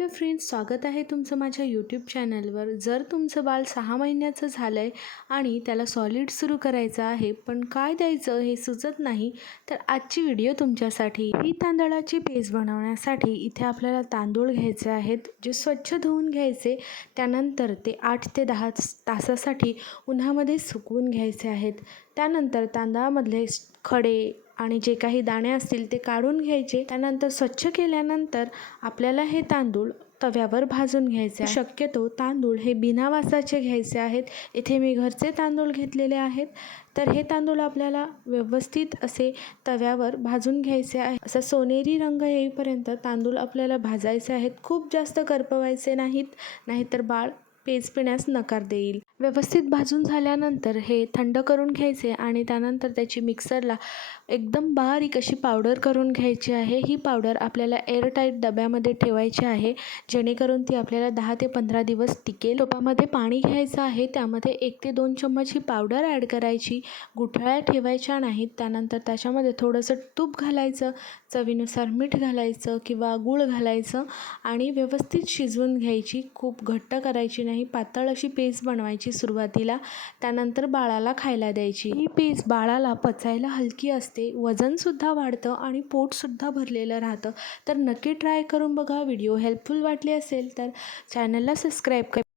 Hello friends स्वागत आहे तुमचं माझ्या यूट्यूब चॅनलवर जर तुमचं बाळ सहा महिन्याचं झालं आहे आणि त्याला सॉलिड सुरू करायचं आहे पण काय द्यायचं हे सुचत नाही तर आजची व्हिडिओ तुमच्यासाठी. ही तांदळाची पेस्ट बनवण्यासाठी इथे आपल्याला तांदूळ घ्यायचे आहेत जे स्वच्छ धुवून घ्यायचे. त्यानंतर ते आठ ते दहा तासासाठी उन्हामध्ये सुकवून घ्यायचे आहेत. त्यानंतर तांदळामधले खडे आणि जे काही दाणे असतील ते काढून घ्यायचे. त्यानंतर स्वच्छ केल्यानंतर आपल्याला हे तांदूळ तव्यावर भाजून घ्यायचे शक्यतो तांदूळ हे बिनावासाचे घ्यायचे आहेत. इथे मी घरचे तांदूळ घेतलेले आहेत. तर हे तांदूळ आपल्याला व्यवस्थित असे तव्यावर भाजून घ्यायचे आहे. असा सोनेरी रंग येईपर्यंत तांदूळ आपल्याला भाजायचे आहेत. खूप जास्त करपवायचे नाहीत. नाहीतर बाळ पेज पिण्यास नकार देईल. व्यवस्थित भाजून झाल्यानंतर हे थंड करून घ्यायचे आणि त्यानंतर त्याची मिक्सरला एकदम बारीक अशी पावडर करून घ्यायची आहे. ही पावडर आपल्याला एअरटाईट डब्यामध्ये ठेवायची आहे. जेणेकरून ती आपल्याला दहा ते पंधरा दिवस टिकेल. टोपामध्ये पाणी घ्यायचं आहे. त्यामध्ये एक ते दोन चम्मच ही पावडर ॲड करायची. गुठळ्या ठेवायच्या नाहीत. त्यानंतर त्याच्यामध्ये थोडंसं तूप घालायचं चवीनुसार मीठ घालायचं किंवा गूळ घालायचं आणि व्यवस्थित शिजवून घ्यायची. खूप घट्ट करायची नाही. पातळ अशी पेस्ट बनवायची. सुरुवातीला त्यानंतर बाळाला खायला द्यायची. ही पेस्ट बाळाला पचायला हलकी असते वजनसुद्धा वाढतं आणि पोटसुद्धा भरलेलं राहतं. तर नक्की ट्राय करून बघा व्हिडिओ हेल्पफुल वाटले असेल तर चॅनलला सबस्क्राईब कर